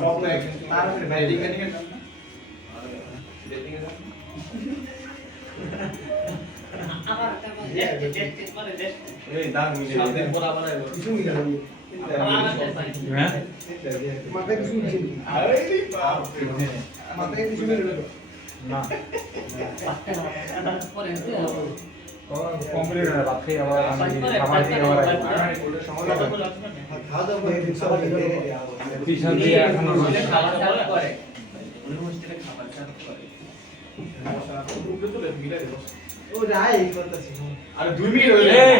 সব তো এক তাড়াতাড়ি ভাই রিং এর নাম না ডেটিং এর আবার টেস্ট মানে টেস্ট এই দাম মিলে সামনে পড়া বানাইবো কিছু মিলে হ্যাঁ মাথায় কিছু মিলে আরে বাপ মাথায় কিছু মিলে না পরে কমপ্লিট হয়ে বাদ খেয়ে আবার আমি খাবার দিয়ে আবার খাওয়া দাওয়া করে দিতে হবে পিছন দিয়ে এখনো রয়েছে খাবার সার্ভ করে উনি হোস্টেলে খাবার সার্ভ করে ও রাই করতেছি আরে 2 মিনিট হইলো এই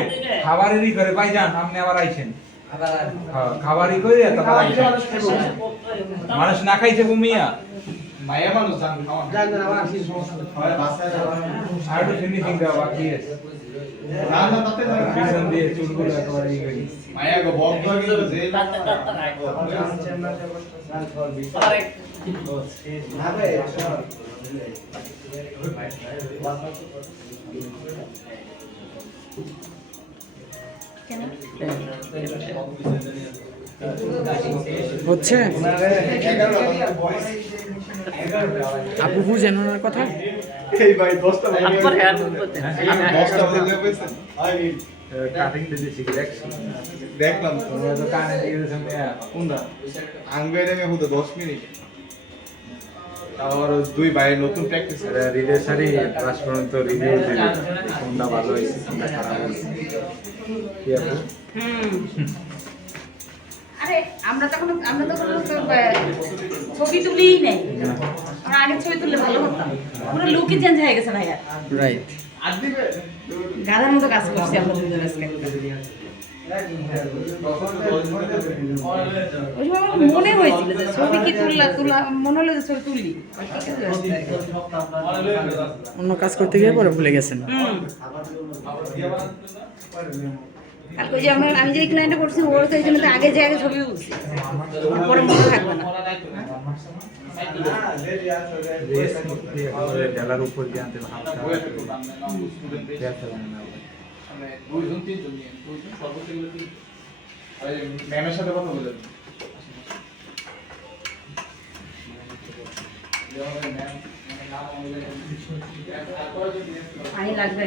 খাবারেরই করে ভাইজান আপনি আবার আইছেন হ্যাঁ খাবারই করে তারপর আইছেন মানুষ না খাইছে ঘুমিয়া মায়া মানুষ জান খাওয়া জান না আবার আসি সমস্যা হয় বাসায় যাওয়া আর একটু ফিনিশিং দেওয়া বাকি আছে না না তাতে পিছন দিয়ে চুলগুলো একেবারে ই করি মায়া গো বন্ধ হয়ে গেল যে তাতে আরে না ভাই হচ্ছে আপু বুঝেন ওনার কথা এই ভাই 10টা আপর হ্যাঁ করতে 10টা বলে পেয়েছেন আমি কাটিং দিয়েছি দেখলাম তো তোমরা তো কানে দিয়ে দিয়েছেন কোনটা আঙ্গাইরে মে হুদা 10 মিনিট আর দুই ভাই নতুন প্র্যাকটিস রিডের সারি ক্লাস পর্যন্ত রিভিউ দিলে কোনটা ভালো হয়েছে কোনটা খারাপ হয়েছে কি আপু আরে আমরা তো কোনো ছবি তুলিই নাই আমরা আগে ছবি তুললে ভালো হতাম পুরো লুকই চেঞ্জ হয়ে গেছে ভাইয়া রাইট আর দিবে গাধার মতো কাজ করছি আমরা দুজন আজকে ওই সময় আমার মনে হয়েছিল যে ছবি কি তুলা মনে হলো যে ছবি তুললি অন্য কাজ করতে গিয়ে পরে ভুলে গেছেন কালকে যে আমি যে ক্লায়েন্টটা করছি ওর তো এই জন্য তো আগে যে আগে ছবি তুলছি পরে মনে থাকবে না ডেলার উপর দিয়ে আনতে হালকা দুইজন তিনজন নিয়ে দুইজন সর্বোচ্চ গেলে তিন আরে ম্যামের সাথে কথা বলেন পানি লাগবে